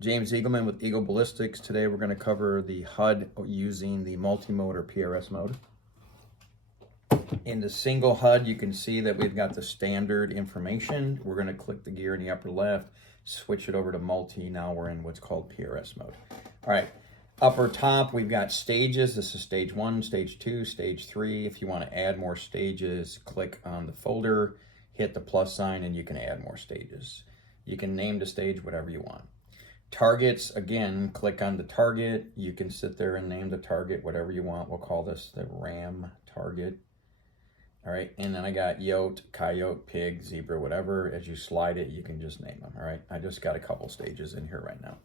James Eagleman with Eagle Ballistics. Today we're going to cover the HUD using the multi-mode or PRS mode. In the single HUD, you can see that we've got the standard information. We're going to click the gear in the upper left, switch it over to multi. Now we're in what's called PRS mode. All right, upper top, we've got stages. This is stage 1, stage 2, stage 3. If you want to add more stages, click on the folder, hit the plus sign, and you can add more stages. You can name the stage whatever you want. Targets, again, click on the target. You can sit there and name the target whatever you want. We'll call this the ram target. All right, and then I got yote, coyote, pig, zebra, whatever. As you slide it, you can just name them. All right, I just got a couple stages in here right now.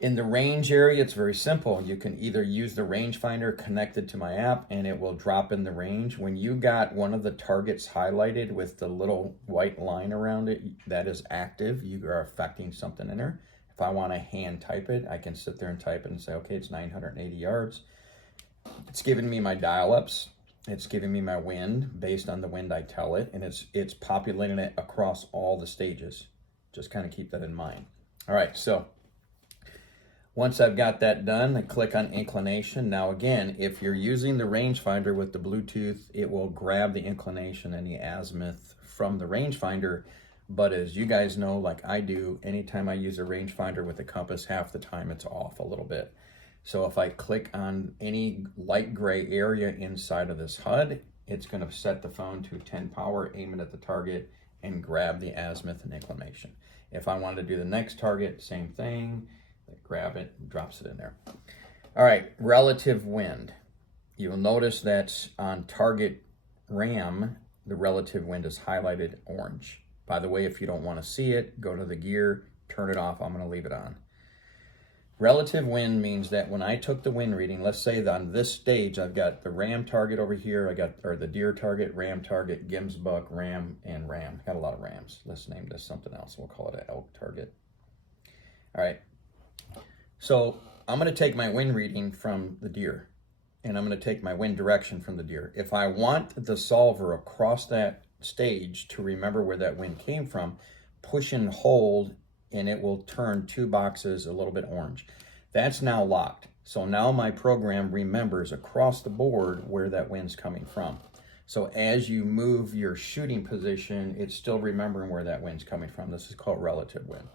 In the range area, it's very simple. You can either use the rangefinder connected to my app and it will drop in the range. When you got one of the targets highlighted with the little white line around it, that is active. You are affecting something in there. If I want to hand type it, I can sit there and type it and say, okay, it's 980 yards. It's giving me my dial-ups. It's giving me my wind based on the wind I tell it, and it's populating it across all the stages. Just kind of keep that in mind. All right, so once I've got that done, I click on inclination. Now again, if you're using the rangefinder with the Bluetooth, it will grab the inclination and the azimuth from the rangefinder. But as you guys know, like I do, anytime I use a rangefinder with the compass, half the time it's off a little bit. So if I click on any light gray area inside of this HUD, it's going to set the phone to 10 power, aim it at the target, and grab the azimuth and inclination. If I want to do the next target, same thing. Grab it, drops it in there. All right, relative wind. You'll notice that on target RAM, the relative wind is highlighted orange. By the way, if you don't want to see it, go to the gear, turn it off. I'm going to leave it on. Relative wind means that when I took the wind reading, let's say that on this stage, I've got the ram target over here, or the deer target, ram target, Gims buck, ram, and ram. Got a lot of rams. Let's name this something else. We'll call it an elk target. All right. So I'm going to take my wind reading from the deer, and I'm going to take my wind direction from the deer. If I want the solver across that stage to remember where that wind came from, push and hold, and it will turn two boxes a little bit orange. That's now locked. So now my program remembers across the board where that wind's coming from. So as you move your shooting position, it's still remembering where that wind's coming from. This is called relative wind.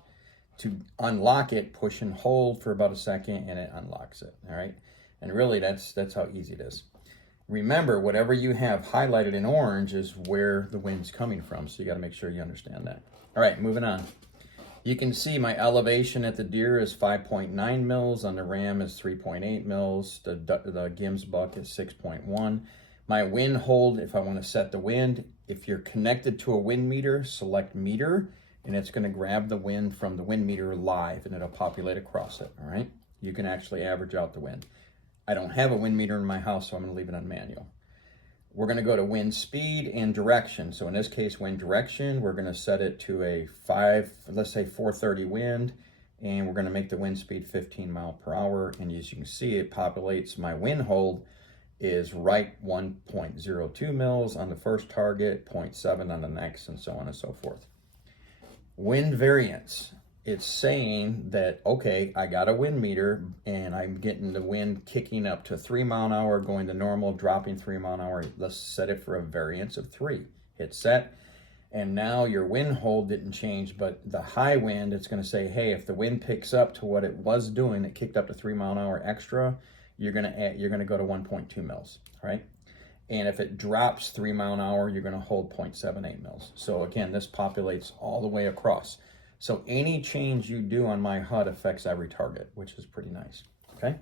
To unlock it, push and hold for about a second, and it unlocks it, all right? And really, that's how easy it is. Remember, whatever you have highlighted in orange is where the wind's coming from, so you gotta make sure you understand that. All right, moving on. You can see my elevation at the deer is 5.9 mils, on the ram is 3.8 mils, the Gims buck is 6.1. My wind hold, if I wanna set the wind, if you're connected to a wind meter, select meter, and it's going to grab the wind from the wind meter live, and it'll populate across it, all right? You can actually average out the wind. I don't have a wind meter in my house, so I'm going to leave it on manual. We're going to go to wind speed and direction. So in this case, wind direction, we're going to set it to a 430 wind, and we're going to make the wind speed 15 mile per hour. And as you can see, it populates my wind hold is right 1.02 mils on the first target, 0.7 on the next, and so on and so forth. Wind variance, it's saying that, okay, I got a wind meter and I'm getting the wind kicking up to 3 mile an hour, going to normal, dropping 3 mile an hour. Let's set it for a variance of 3. Hit set, and now your wind hold didn't change, but the high wind, it's going to say, hey, if the wind picks up to what it was doing, it kicked up to 3 mile an hour extra, you're going to go to 1.2 mils, all right? And if it drops 3 mile an hour, you're going to hold 0.78 mils. So again, this populates all the way across. So any change you do on my HUD affects every target, which is pretty nice, okay?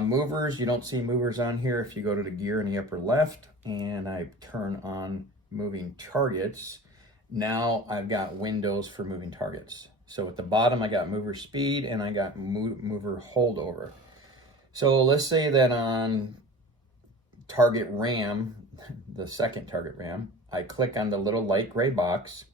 Movers, you don't see movers on here. If you go to the gear in the upper left and I turn on moving targets, now I've got windows for moving targets. So at the bottom, I got mover speed and I got mover holdover. So let's say that on target RAM, the second target RAM, I click on the little light gray box,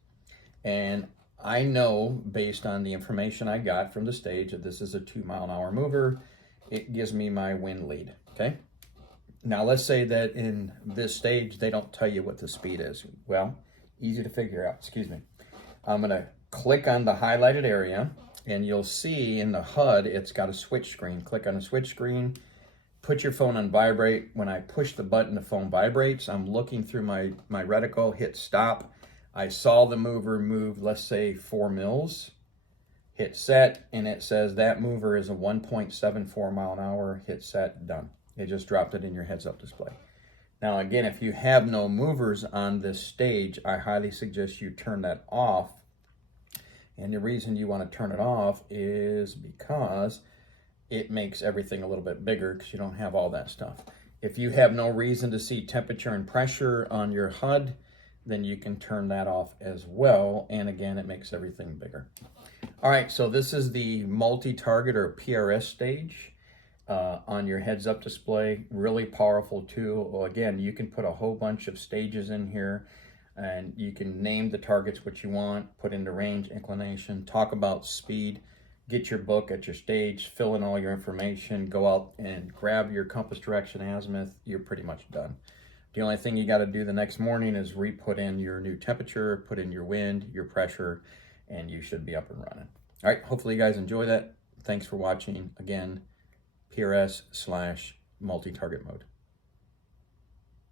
and I know based on the information I got from the stage that this is a 2 mile an hour mover. It gives me my wind lead, okay? Now let's say that in this stage, they don't tell you what the speed is. Well, easy to figure out, excuse me. I'm gonna click on the highlighted area, and you'll see in the HUD, it's got a switch screen. Click on the switch screen, put your phone on vibrate. When I push the button, the phone vibrates. I'm looking through my reticle, hit stop. I saw the mover move, let's say 4 mils. Hit set, and it says that mover is a 1.74 mile an hour. Hit set, done. It just dropped it in your heads-up display. Now again, if you have no movers on this stage, I highly suggest you turn that off. And the reason you want to turn it off is because it makes everything a little bit bigger because you don't have all that stuff. If you have no reason to see temperature and pressure on your HUD, then you can turn that off as well. And again, it makes everything bigger. All right, so this is the multi-target or PRS stage on your heads-up display. Really powerful tool. Well, again, you can put a whole bunch of stages in here, and you can name the targets what you want, put into range, inclination, talk about speed, get your book at your stage, fill in all your information, go out and grab your compass direction azimuth. You're pretty much done. The only thing you got to do the next morning is re-put in your new temperature, put in your wind, your pressure, and you should be up and running. All right, hopefully you guys enjoy that. Thanks for watching. Again, PRS/multi-target mode.